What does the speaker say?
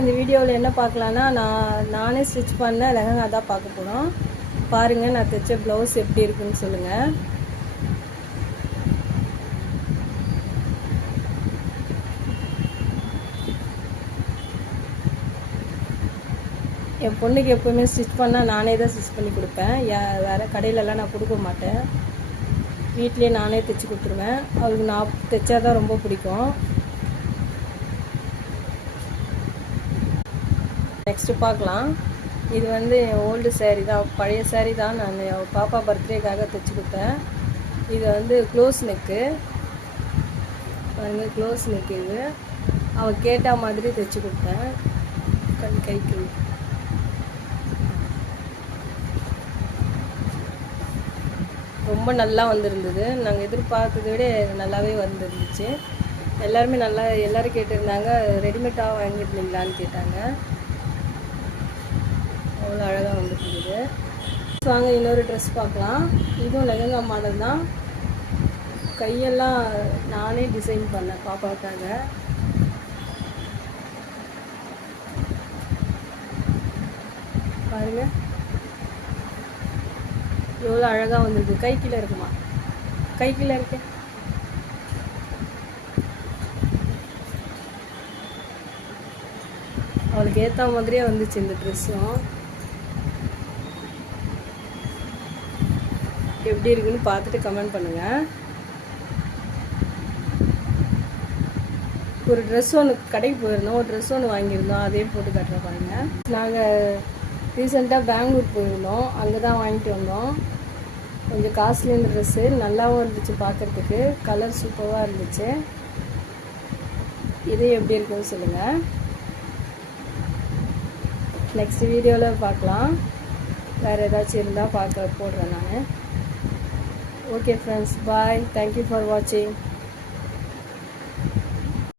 இந்த வீடியோவில் என்ன பார்க்கலான்னா நானே ஸ்டிச் பண்ண லெஹங்கா தான் பார்க்க போகிறோம். பாருங்கள் நான் தைச்ச ப்ளவுஸ் எப்படி இருக்குன்னு சொல்லுங்கள். என் பொண்ணுக்கு எப்போவுமே ஸ்டிச் பண்ணால் நானே தான் ஸ்டிச் பண்ணி கொடுப்பேன். வேறு கடையிலலாம் நான் கொடுக்க மாட்டேன். வீட்லேயே நானே தைச்சி கொடுத்துருவேன். அவளுக்கு நான் தைச்சா தான் ரொம்ப பிடிக்கும். நெக்ஸ்ட்டு பார்க்கலாம். இது வந்து என் ஓல்டு சேரீ தான், பழைய சேரீ தான். நான் பாப்பா பர்த்டேக்காக தைச்சி கொடுத்தேன். இது வந்து க்ளோஸ் நெக்கு, பாருங்கள் க்ளோஸ் நெக்கு. இது அவள் கேட்ட மாதிரி தைச்சி கொடுத்தேன். கைக்கு ரொம்ப நல்லா வந்திருந்தது. நாங்கள் எதிர்பார்த்ததை விட நல்லாவே வந்துருந்துச்சு. எல்லோரும் கேட்டிருந்தாங்க, ரெடிமேடாக வாங்கியிருந்தீங்களான்னு கேட்டாங்க. அவ்வளோ அழகாக வந்துருக்குது. வாங்க இன்னொரு ட்ரெஸ் பார்க்கலாம். இதுவும் லெஹங்கா மாடல் தான். கையெல்லாம் நானே டிசைன் பண்ணேன் பாப்பாவுக்காக. பாருங்கள் எவ்வளோ அழகாக வந்துருக்கு. கை கீழே இருக்குமா? கை கீழே இருக்கு. அவளுக்கு ஏற்ற மாதிரியே வந்துச்சு இந்த ட்ரெஸ்ஸும். எப்படி இருக்குன்னு பார்த்துட்டு கமெண்ட் பண்ணுங்கள். ஒரு ட்ரெஸ் ஒன்று கடைக்கு போயிருந்தோம், ஒரு ட்ரெஸ் ஒன்று வாங்கியிருந்தோம். அதே போட்டு காட்டுறேன் பாருங்கள். நாங்கள் ரீசெண்டாக பெங்களூர் போயிருந்தோம், அங்கே தான் வாங்கிட்டு வந்தோம். கொஞ்சம் காஸ்ட்லி இந்த ட்ரெஸ்ஸு, நல்லாவும் இருந்துச்சு பார்க்குறதுக்கு. கலர் சூப்பராக இருந்துச்சு. இது எப்படி இருக்குன்னு சொல்லுங்கள். நெக்ஸ்ட் வீடியோவில் பார்க்கலாம். வேறு ஏதாச்சும் இருந்தால் போடுறேன் நான். Okay friends, bye. Thank you for வாட்சிங்.